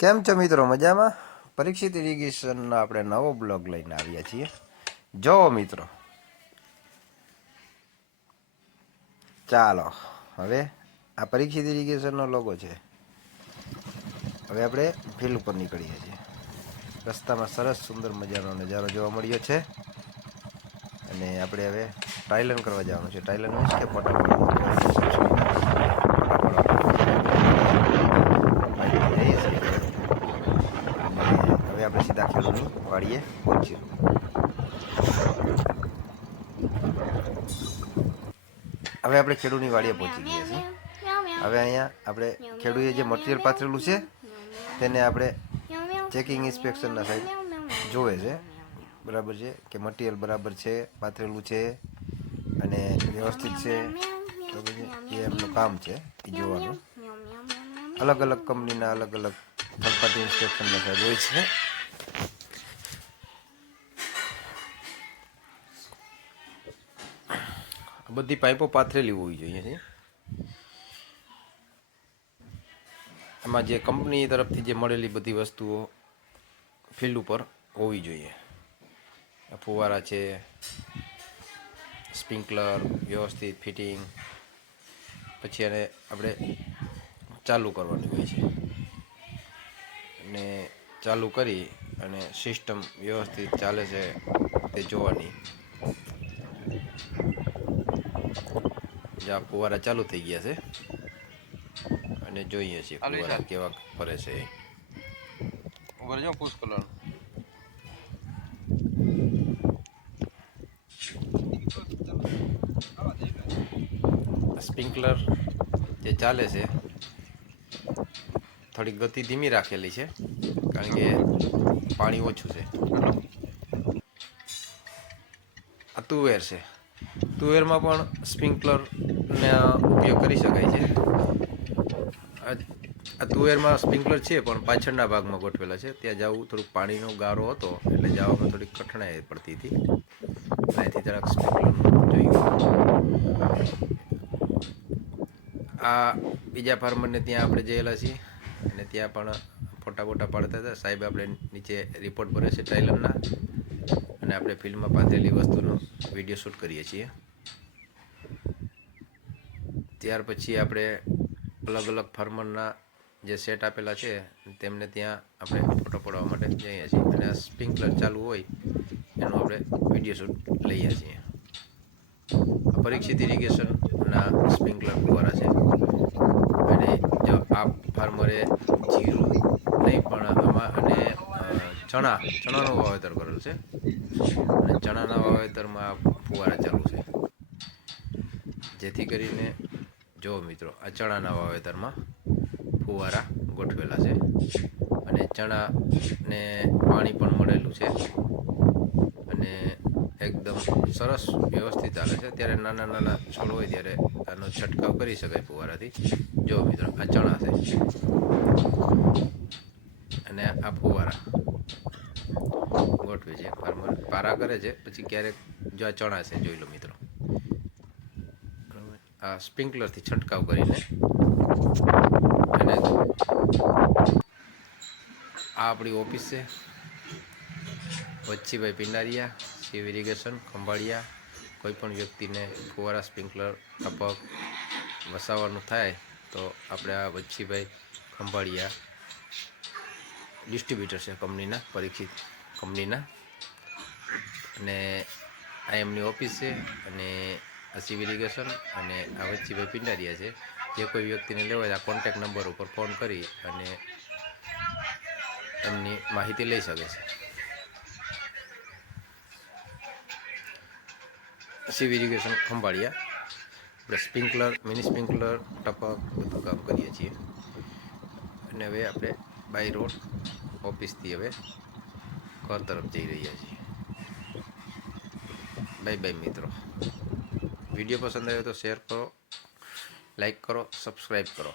કેમ છો મિત્રો? મજામાં? પરીક્ષિત ઇરિગેશનનો આપણે નવો બ્લોગ લઈને આવ્યા છીએ. જો મિત્રો, ચાલો હવે આ પરીક્ષિત ઇરિગેશનનો લોગો છે. હવે આપણે ફિલ્ડ ઉપર નીકળીએ છીએ. રસ્તામાં સરસ સુંદર મજાનો નજારો જોવા મળ્યો છે અને આપણે હવે ટાઇલન કરવા જવાનું છે. ટાઇલન મીન્સ કે પટ્ટા પાડવાનું જઈએ છીએ. અને હવે આપણે સીધા ખેડૂતની વાડીએ પહોંચ્યું. હવે આપણે ખેડૂતની વાડીએ પહોંચી ગયા છીએ. હવે અહીંયા આપણે ખેડૂએ જે મટીરિયલ પાથરેલું છે તેને આપણે ચેકિંગ ઇન્સ્પેક્શનના સાહેબ જોવે છે બરાબર છે કે મટીરિયલ બરાબર છે, પાથરેલું છે અને વ્યવસ્થિત છે બરાબર છે. એ એમનું કામ છે એ જોવાનું. અલગ અલગ કંપનીના અલગ અલગ થર્ડ પાર્ટી ઇન્સ્પેક્શનના સાહેબ હોય છે. બધી પાઇપો પાથરેલી હોવી જોઈએ છે. એમાં જે કંપની તરફથી જે મળેલી બધી વસ્તુઓ ફિલ્ડ ઉપર હોવી જોઈએ. ફુવારા છે, સ્પ્રિંકલર, વ્યવસ્થિત ફિટિંગ, પછી એને આપણે ચાલુ કરવાની હોય છે અને ચાલુ કરી અને સિસ્ટમ વ્યવસ્થિત ચાલે છે તે જોવાની. જ્યાં ફુવારા ચાલુ થઈ ગયા છે અને જોઈએ છીએ ફુવારા કેવા ફરે છે. ઉપર જો પુશ કરવાનું. સ્પ્રિંકલર જે ચાલે છે થોડી ગતિ ધીમી રાખેલી છે કારણ કે પાણી ઓછું છે. આ તુવેર છે. તુવેરમાં પણ સ્પ્રિંકલરનો ઉપયોગ કરી શકાય છે. આ તુવેરમાં સ્પ્રિંકલર છે પણ પાછળના ભાગમાં ગોઠવેલા છે. ત્યાં જવું થોડુંક પાણીનો ગારો હતો એટલે જવામાં થોડીક કઠણાઈ પડતી હતી. અહીંથી જરાક સ્પ્રિંકલર જોયું. આ બીજા ફાર્મરને ત્યાં આપણે જયેલા છીએ અને ત્યાં પણ ફોટા બોટા પાડતા હતા. સાહેબ આપણે નીચે રિપોર્ટ ભરે છે ટાઇલરના અને આપણે ફિલ્ડમાં પાથરેલી વસ્તુનો વિડીયો શૂટ કરીએ છીએ. ત્યાર પછી આપણે અલગ અલગ ફાર્મરના જે સેટ આપેલા છે તેમને ત્યાં આપણે ફોટો પાડવા માટે જઈએ છીએ અને આ સ્પ્રિંકલર ચાલુ હોય એનો આપણે વિડીયો શૂટ લઈએ છીએ. આ પરીક્ષિત ઇરિગેશનના સ્પ્રિંકલર ફુવારા છે અને જો આ ફાર્મરે જીરું નહીં પણ આમાં અને ચણાનું વાવેતર કરેલું છે અને ચણાના વાવેતરમાં ફુવારા ચાલુ છે. જેથી કરીને જો મિત્રો આ ચણાના વાવેતરમાં ફુવારા ગોઠવેલા છે અને ચણાને પાણી પણ મળેલું છે અને એકદમ સરસ વ્યવસ્થિત ચાલે છે. ત્યારે નાના નાના છોડ હોય ત્યારે આનો છંટકાવ કરી શકાય ફુવારાથી. જો મિત્રો આ ચણા છે અને આ ફુવારા ગોઠવે છે. ફાર્મર પારા કરે છે પછી ક્યારેક જો આ ચણા છે જોઈ લો મિત્રો. આ સ્પ્રિંકલરથી છંટકાવ કરીને અને આ આપણી ઓફિસ છે. વચ્છીભાઈ પિંડારિયા, શિવ ઇરિગેશન, ખંભાળિયા. કોઈ પણ વ્યક્તિને ફુવારા, સ્પ્રિંકલર, ટપક વસાવવાનું થાય તો આપણે આ વચ્છીભાઈ ખંભાળિયા ડિસ્ટ્રીબ્યુટર છે કંપનીના, પરીક્ષિત કંપનીના, અને આ એમની ઓફિસ છે અને આ શિવ ઇરિગેશન અને આ વચ્છીભાઈ પિંડારિયા છે. જે કોઈ વ્યક્તિને લેવાય આ કોન્ટેક નંબર ઉપર ફોન કરી અને એમની માહિતી લઈ શકે છે. શિવ ઇરિગેશન ખંભાળિયા આપણે સ્પ્રિંકલર, મિની સ્પ્રિંકલર, ટપક બધું કામ કરીએ છીએ. અને હવે આપણે બાય રોડ ઓફિસથી હવે ઘર તરફ જઈ રહ્યા છીએ. બાય બાય મિત્રો. વિડીયો પસંદ આવ્યો તો શેર કરો, લાઈક કરો, સબસ્ક્રાઈબ કરો.